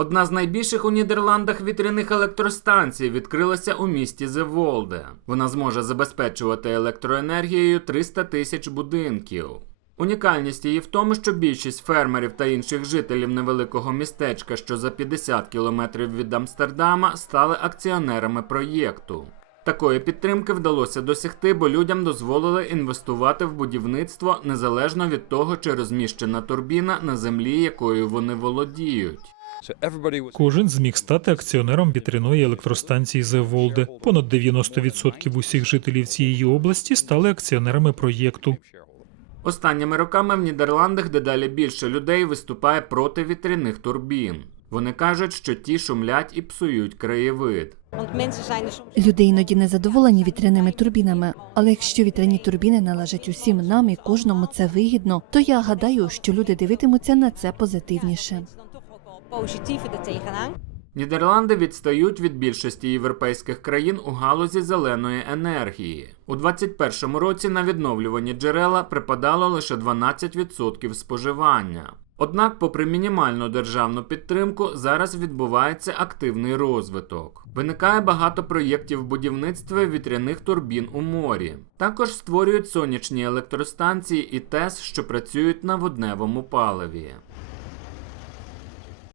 Одна з найбільших у Нідерландах вітряних електростанцій відкрилася у місті Зеволде. Вона зможе забезпечувати електроенергією 300 тисяч будинків. Унікальність її в тому, що більшість фермерів та інших жителів невеликого містечка, що за 50 кілометрів від Амстердама, стали акціонерами проєкту. Такої підтримки вдалося досягти, бо людям дозволили інвестувати в будівництво незалежно від того, чи розміщена турбіна на землі, якою вони володіють. Кожен зміг стати акціонером вітряної електростанції Зеволде. Понад 90% усіх жителів цієї області стали акціонерами проєкту. Останніми роками в Нідерландах дедалі більше людей виступає проти вітряних турбін. Вони кажуть, що ті шумлять і псують краєвид. Люди іноді не задоволені вітряними турбінами, але якщо вітряні турбіни належать усім нам і кожному це вигідно, то я гадаю, що люди дивитимуться на це позитивніше. Positiever er tegenaan. Нідерланди відстають від більшості європейських країн у галузі зеленої енергії. У 2021 році на відновлювані джерела припадало лише 12% споживання. Однак, попри мінімальну державну підтримку, зараз відбувається активний розвиток. Виникає багато проєктів будівництва вітряних турбін у морі. Також створюють сонячні електростанції і ТЕС, що працюють на водневому паливі.